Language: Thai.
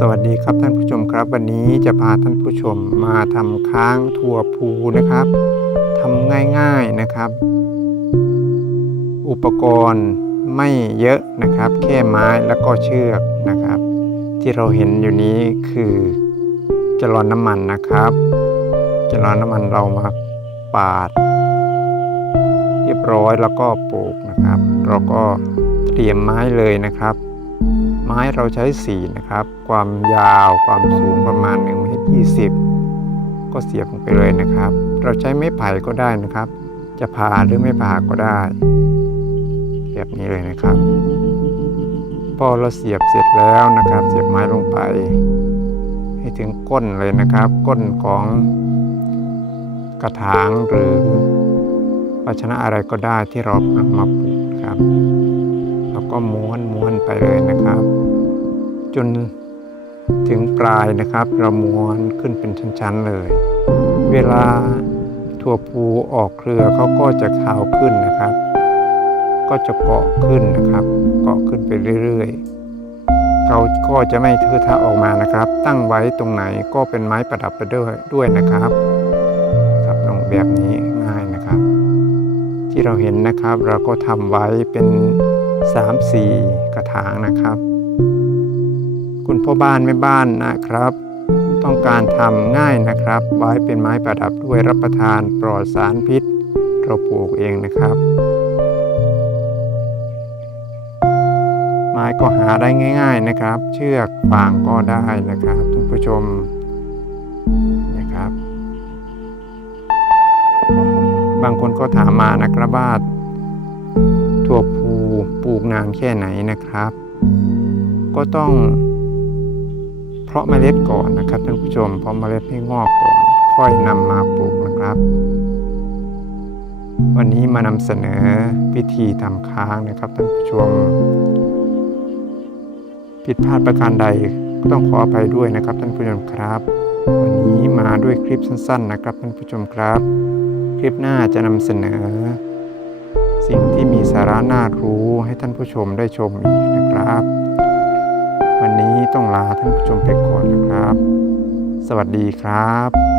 สวัสดีครับท่านผู้ชมครับ วันนี้จะพาท่านผู้ชมมาทำค้างถั่วพูนะครับทำง่ายๆนะครับ อุปกรณ์ไม่เยอะนะครับ แค่ไม้แล้วก็เชือกนะครับ ที่เราเห็นอยู่นี้คือจรอนน้ำมันนะครับจรอนน้ำมันเรามาปาด เรียบร้อยแล้วก็ปลูกนะครับ เราก็เตรียมไม้เลยนะครับ ไม้เราใช้สีนะครับ ความยาวความสูงประมาณ1เมตร20ก็เสียบลงไปเลยนะครับ เราใช้ไม้ไผ่ก็ได้นะครับ จะผ่าหรือไม่ผ่าก็ได้ แบบนี้เลยนะครับ พอเราเสียบเสร็จแล้วนะครับ เสียบไม้ลงไป ให้ถึงก้นเลยนะครับ ก้นของกระถางหรือภาชนะอะไรก็ได้ที่เรานำมาปลูกนะครับ ก็ม้วนม้วนไปเลยนะครับ จนถึงปลายนะครับ เราม้วนขึ้นเป็นชั้นๆเลย เวลาถั่วพูออกเครือเขาก็จะขาวขึ้นนะครับ ก็จะเกาะขึ้นนะครับ เกาะขึ้นไปเรื่อยๆเขาก็จะไม่ทื่อทะออกมานะครับ ตั้งไว้ตรงไหนก็เป็นไม้ประดับไปด้วยด้วยนะครับครับลงแบบนี้ง่ายนะครับ ที่เราเห็นนะครับเราก็ทำไว้เป็น สามสี่กระถางนะครับ คุณพ่อบ้านแม่บ้านนะครับ ต้องการทำง่ายนะครับ ไว้เป็นไม้ประดับด้วยรับประทานปลอดสารพิษเราปลูกเองนะครับ ไม้ก็หาได้ง่าย ๆนะครับ เชือกฟางก็ได้นะครับทุกผู้ชมนะครับ บางคนก็ถามมานะครับว่าานแค่ไหนนะครับ ก็ต้องเพาะเมล็ดก่อนนะครับท่านผู้ชมเพาะเมล็ดให้งอกก่อน ค่อยนำมาปลูกนะครับ วันนี้มานำเสนอพิธีทำค้างนะครับท่านผู้ชม ผิดพลาดประการใดก็ต้องขออภัยด้วยนะครับท่านผู้ชมครับ วันนี้มาด้วยคลิปสั้น ๆ นะครับท่านผู้ชมครับ คลิปหน้าจะนำเสนอ สิ่งที่มีสาระน่ารู้ให้ท่านผู้ชมได้ชมอีกนะครับ วันนี้ต้องลาท่านผู้ชมไปก่อนนะครับ สวัสดีครับ